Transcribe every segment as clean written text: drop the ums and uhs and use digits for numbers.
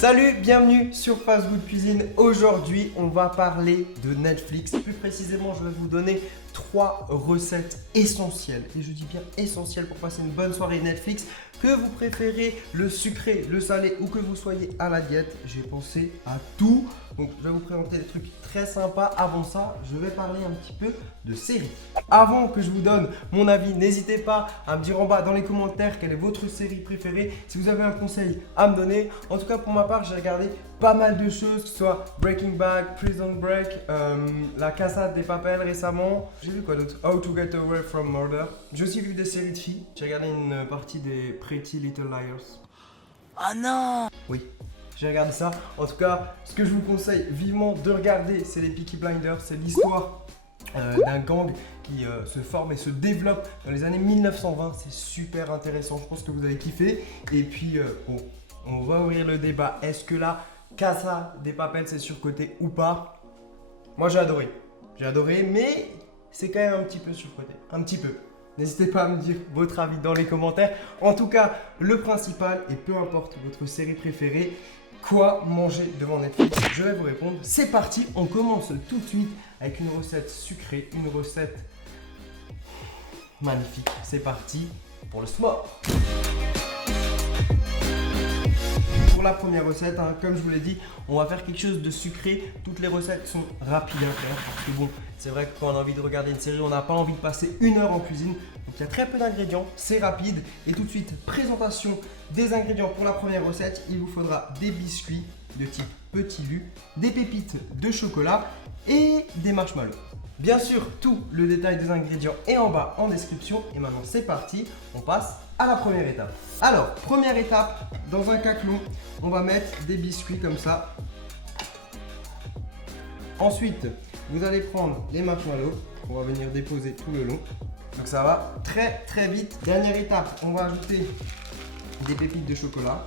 Salut, bienvenue sur Fast Good Cuisine. Aujourd'hui, on va parler de Netflix. Plus précisément, je vais vous donner 3 recettes essentielles. Et je dis bien essentielles pour passer une bonne soirée Netflix. Que vous préférez le sucré, le salé ou que vous soyez à la diète, j'ai pensé à tout. Donc, je vais vous présenter des trucs très sympas. Avant ça, je vais parler un petit peu de séries. Avant que je vous donne mon avis, n'hésitez pas à me dire en bas dans les commentaires quelle est votre série préférée. Si vous avez un conseil à me donner. En tout cas, pour ma part, j'ai regardé pas mal de choses, que ce soit Breaking Bad, Prison Break, La Casa de Papel récemment. J'ai vu quoi d'autre? How to Get Away from Murder. J'ai aussi vu des séries de filles. J'ai regardé une partie des Pretty Little Liars. Oh non! Oui, j'ai regardé ça. En tout cas, ce que je vous conseille vivement de regarder, c'est les Peaky Blinders. C'est l'histoire d'un gang qui se forme et se développe dans les années 1920. C'est super intéressant, je pense que vous allez kiffer. Et puis, bon, on va ouvrir le débat. Est-ce que la Casa de Papel, c'est surcoté ou pas? Moi, j'ai adoré. J'ai adoré, mais c'est quand même un petit peu surcoté. Un petit peu. N'hésitez pas à me dire votre avis dans les commentaires. En tout cas, le principal, et peu importe votre série préférée, quoi manger devant Netflix? Je vais vous répondre. C'est parti, on commence tout de suite avec une recette sucrée, une recette magnifique. C'est parti pour le s'more. Pour la première recette, comme je vous l'ai dit, on va faire quelque chose de sucré. Toutes les recettes sont rapides à faire parce que bon, c'est vrai que quand on a envie de regarder une série, on n'a pas envie de passer 1 heure en cuisine. Donc il y a très peu d'ingrédients, c'est rapide. Et tout de suite, présentation des ingrédients pour la première recette. Il vous faudra des biscuits de type Petit Lu, des pépites de chocolat et des marshmallows. Bien sûr, tout le détail des ingrédients est en bas en description. Et maintenant, c'est parti, on passe à la première étape. Alors, première étape, dans un caclon, on va mettre des biscuits comme ça. Ensuite, vous allez prendre les marshmallows qu'on va venir déposer tout le long. Donc ça va très très vite. Dernière étape, on va ajouter des pépites de chocolat.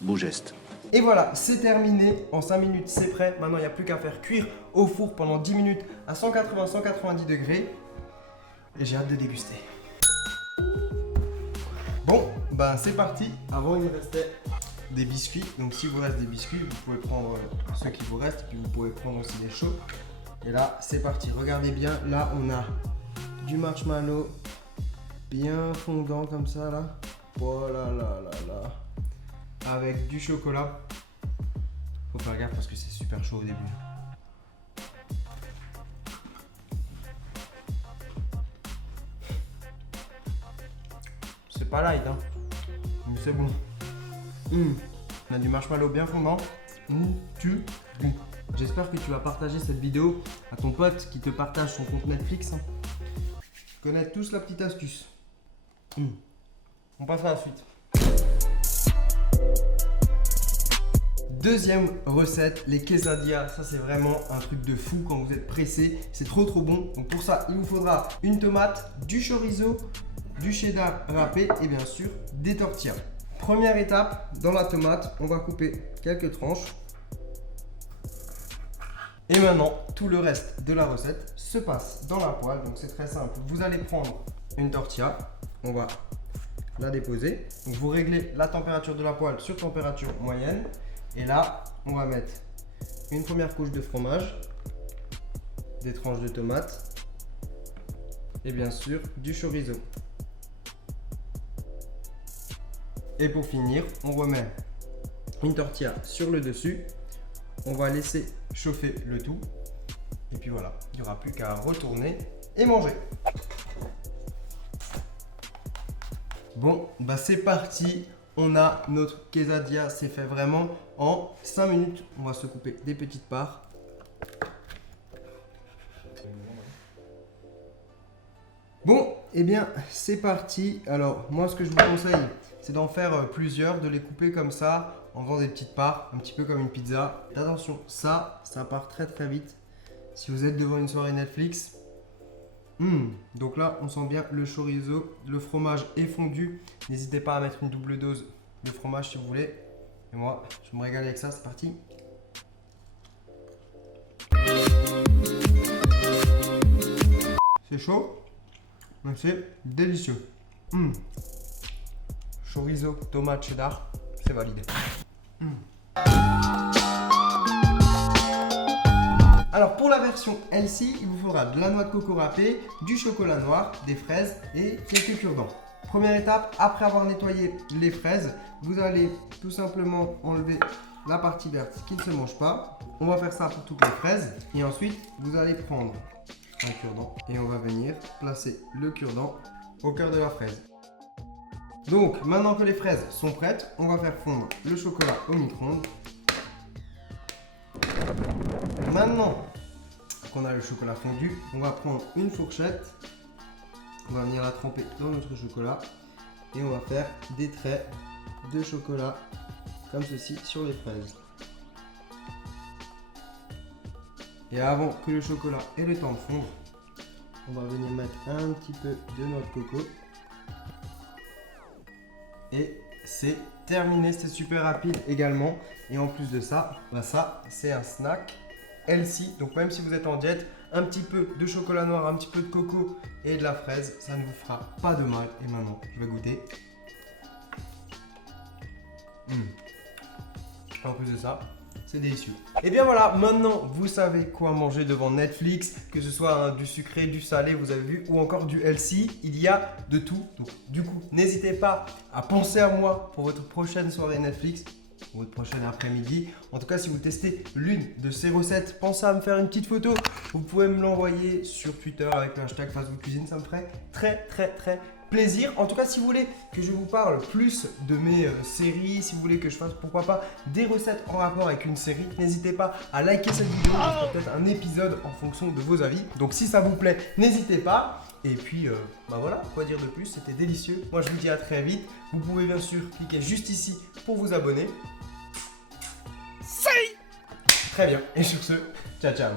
Beau geste. Et voilà, c'est terminé. En 5 minutes, c'est prêt. Maintenant, il n'y a plus qu'à faire cuire au four pendant 10 minutes à 180-190 degrés. Et j'ai hâte de déguster. Bon, ben c'est parti. Avant, il me restait des biscuits. Donc, s'il vous reste des biscuits, vous pouvez prendre ceux qui vous restent. Puis, vous pouvez prendre aussi des chauds. Et là, c'est parti. Regardez bien. Là, on a du marshmallow bien fondant comme ça, là. Voilà, là, là, là. Avec du chocolat. Faut faire gaffe parce que c'est super chaud au début. C'est pas light, hein, mais c'est bon. On a du marshmallow bien fondant. J'espère que tu vas partager cette vidéo à ton pote qui te partage son compte Netflix. Ils connaissent tous la petite astuce. On passe à la suite. Deuxième recette, les quesadillas. Ça, c'est vraiment un truc de fou quand vous êtes pressé. C'est trop bon. Donc pour ça, il vous faudra une tomate, du chorizo, du cheddar râpé et bien sûr des tortillas. Première étape, dans la tomate, on va couper quelques tranches. Et maintenant, tout le reste de la recette se passe dans la poêle. Donc c'est très simple. Vous allez prendre une tortilla, on va la déposer. Donc vous réglez la température de la poêle sur température moyenne. Et là, on va mettre une première couche de fromage, des tranches de tomates et bien sûr du chorizo. Et pour finir, on remet une tortilla sur le dessus. On va laisser chauffer le tout. Et puis voilà, il n'y aura plus qu'à retourner et manger. Bon, bah c'est parti. On a notre quesadilla, c'est fait vraiment en 5 minutes. On va se couper des petites parts. Bon, et bien c'est parti. Alors moi ce que je vous conseille, c'est d'en faire plusieurs, de les couper comme ça, en faisant des petites parts, un petit peu comme une pizza. Attention, ça part très très vite. Si vous êtes devant une soirée Netflix. Donc là, on sent bien le chorizo, le fromage est fondu. N'hésitez pas à mettre une double dose de fromage si vous voulez. Et moi, je me régale avec ça, c'est parti. C'est chaud, mais c'est délicieux. Chorizo, tomate, cheddar, c'est validé. Alors pour la version LC, il vous faudra de la noix de coco râpée, du chocolat noir, des fraises et quelques cure-dents. Première étape, après avoir nettoyé les fraises, vous allez tout simplement enlever la partie verte qui ne se mange pas. On va faire ça pour toutes les fraises. Et ensuite, vous allez prendre un cure-dent et on va venir placer le cure-dent au cœur de la fraise. Donc maintenant que les fraises sont prêtes, on va faire fondre le chocolat au micro-ondes. Maintenant qu'on a le chocolat fondu, on va prendre une fourchette, on va venir la tremper dans notre chocolat et on va faire des traits de chocolat comme ceci sur les fraises. Et avant que le chocolat ait le temps de fondre, on va venir mettre un petit peu de noix de coco. Et c'est terminé, c'était super rapide également. Et en plus de ça, ça c'est un snack healthy. Donc même si vous êtes en diète, un petit peu de chocolat noir, un petit peu de coco et de la fraise, ça ne vous fera pas de mal. Et maintenant, je vais goûter. En plus de ça, c'est délicieux. Et bien voilà, maintenant vous savez quoi manger devant Netflix, que ce soit du sucré, du salé, vous avez vu, ou encore du healthy, il y a de tout. Donc du coup, n'hésitez pas à penser à moi pour votre prochaine soirée Netflix, ou votre prochaine après-midi. En tout cas, si vous testez l'une de ces recettes, pensez à me faire une petite photo. Vous pouvez me l'envoyer sur Twitter avec le hashtag FastFoodCuisine, ça me ferait très plaisir. En tout cas, si vous voulez que je vous parle plus de mes séries, si vous voulez que je fasse pourquoi pas des recettes en rapport avec une série, n'hésitez pas à liker cette vidéo, je ferai peut-être un épisode en fonction de vos avis. Donc si ça vous plaît, n'hésitez pas. Et puis voilà, quoi dire de plus, c'était délicieux. Moi je vous dis à très vite. Vous pouvez bien sûr cliquer juste ici pour vous abonner. Très bien, et sur ce, ciao ciao.